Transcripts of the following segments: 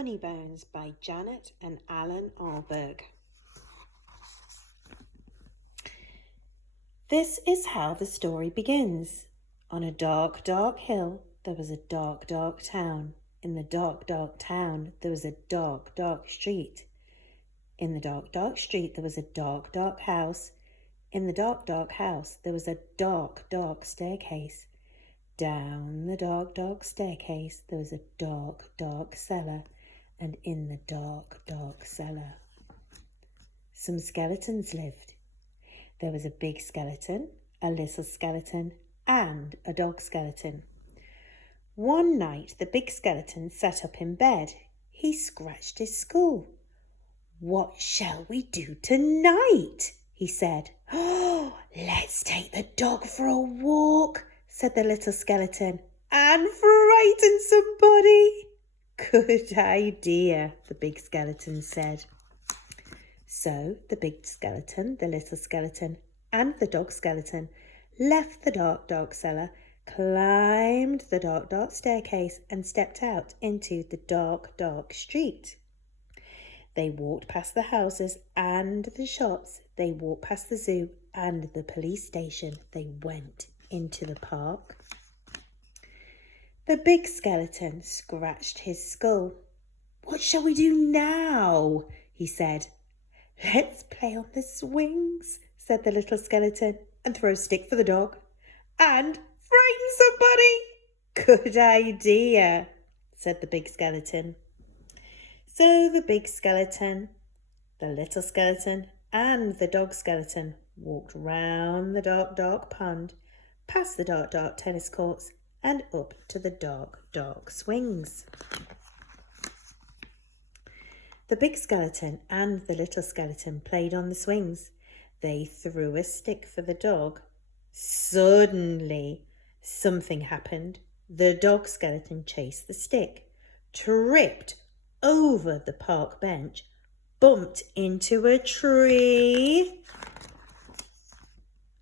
Funnybones by Janet and Allan Ahlberg. This is how the story begins. On a dark, dark hill, there was a dark, dark town. In the dark, dark town, there was a dark, dark street. In the dark, dark street, there was a dark, dark house. In the dark, dark house, there was a dark, dark staircase. Down the dark, dark staircase, there was a dark, dark cellar. And in the dark, dark cellar, some skeletons lived. There was a big skeleton, a little skeleton, and a dog skeleton. One night, the big skeleton sat up in bed. He scratched his skull. "What shall we do tonight?" he said. "Oh, let's take the dog for a walk," said the little skeleton, "and frighten somebody." "Good idea," the big skeleton said. So the big skeleton, the little skeleton, and the dog skeleton left the dark, dark cellar, climbed the dark, dark staircase, and stepped out into the dark, dark street. They walked past the houses and the shops. They walked past the zoo and the police station. They went into the park. The big skeleton scratched his skull. "What shall we do now?" he said. "Let's play on the swings," said the little skeleton, "and throw a stick for the dog. And frighten somebody." "Good idea," said the big skeleton. So the big skeleton, the little skeleton, and the dog skeleton walked round the dark, dark pond, past the dark, dark tennis courts, and up to the dark, dark swings. The big skeleton and the little skeleton played on the swings. They threw a stick for the dog. Suddenly, something happened. The dog skeleton chased the stick, tripped over the park bench, bumped into a tree,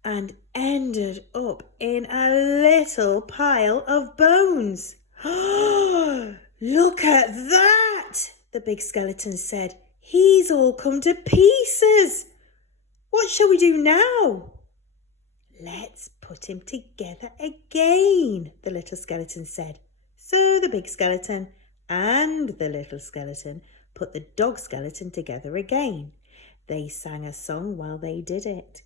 and ended up in a little pile of bones. "Look at that!" the big skeleton said. "He's all come to pieces. What shall we do now?" "Let's put him together again," the little skeleton said. So the big skeleton and the little skeleton put the dog skeleton together again. They sang a song while they did it.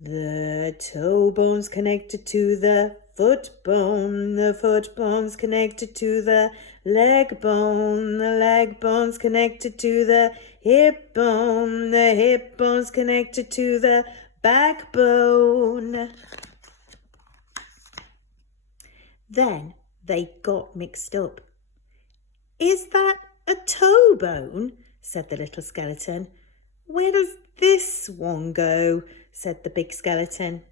"The toe bone's connected to the foot bone's connected to the leg bone's connected to the hip bone's connected to the backbone." Then they got mixed up. "Is that a toe bone?" said the little skeleton. "Where does this one go?" said the big skeleton.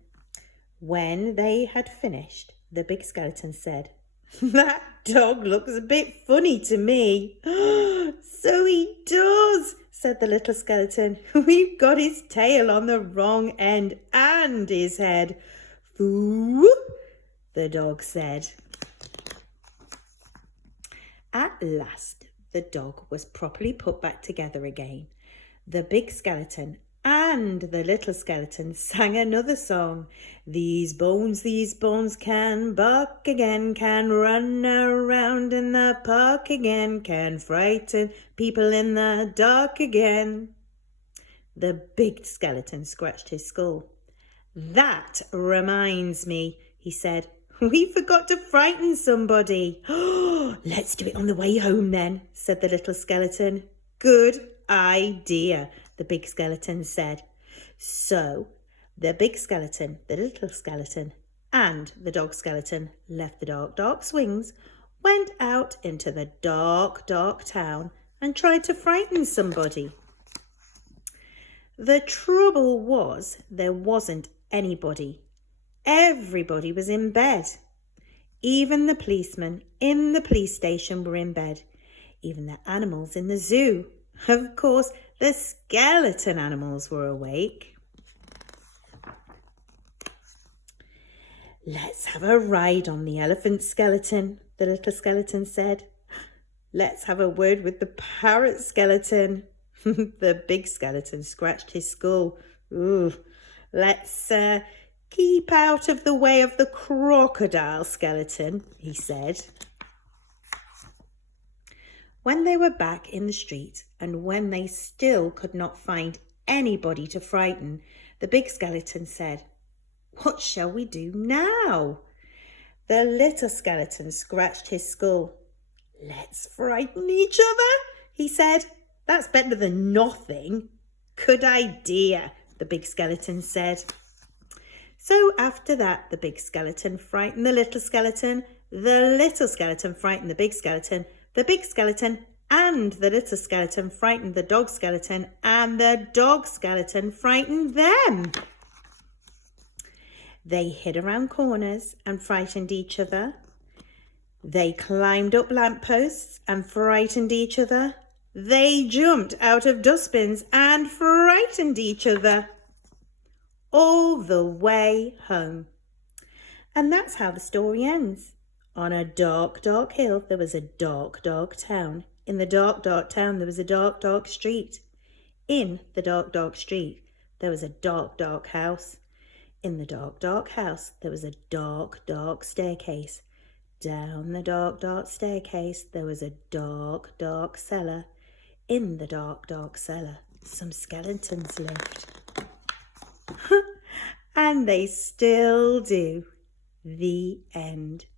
When they had finished, the big skeleton said, "That dog looks a bit funny to me." "So he does," said the little skeleton. "We've got his tail on the wrong end and his head." "Foo," the dog said. At last, the dog was properly put back together again. The big skeleton and the little skeleton sang another song. These bones can bark again, can run around in the park again, can frighten people in the dark again." The big skeleton scratched his skull. "That reminds me," he said. "We forgot to frighten somebody." "Let's do it on the way home then," said the little skeleton. "Good idea," the big skeleton said. So the big skeleton, the little skeleton, and the dog skeleton left the dark, dark swings, went out into the dark, dark town, and tried to frighten somebody. The trouble was there wasn't anybody. Everybody was in bed. Even the policemen in the police station were in bed. Even the animals in the zoo. Of course, the skeleton animals were awake. "Let's have a ride on the elephant skeleton," the little skeleton said. Let's have a word with the parrot skeleton. The big skeleton scratched his skull. Ooh, let's keep out of the way of the crocodile skeleton, he said. When they were back in the street and when they still could not find anybody to frighten, the big skeleton said, "What shall we do now?" The little skeleton scratched his skull. "Let's frighten each other," he said. "That's better than nothing." "Good idea," the big skeleton said. So after that, the big skeleton frightened the little skeleton frightened the big skeleton and the little skeleton frightened the dog skeleton, and the dog skeleton frightened them. They hid around corners and frightened each other. They climbed up lampposts and frightened each other. They jumped out of dustbins and frightened each other. All the way home. And that's how the story ends. On a dark, dark hill, there was a dark, dark town. In the dark, dark town, there was a dark, dark street. In the dark, dark street, there was a dark, dark house. In the dark, dark house, there was a dark, dark staircase. Down the dark, dark staircase, there was a dark, dark cellar. In the dark, dark cellar, some skeletons lived. And they still do. The end.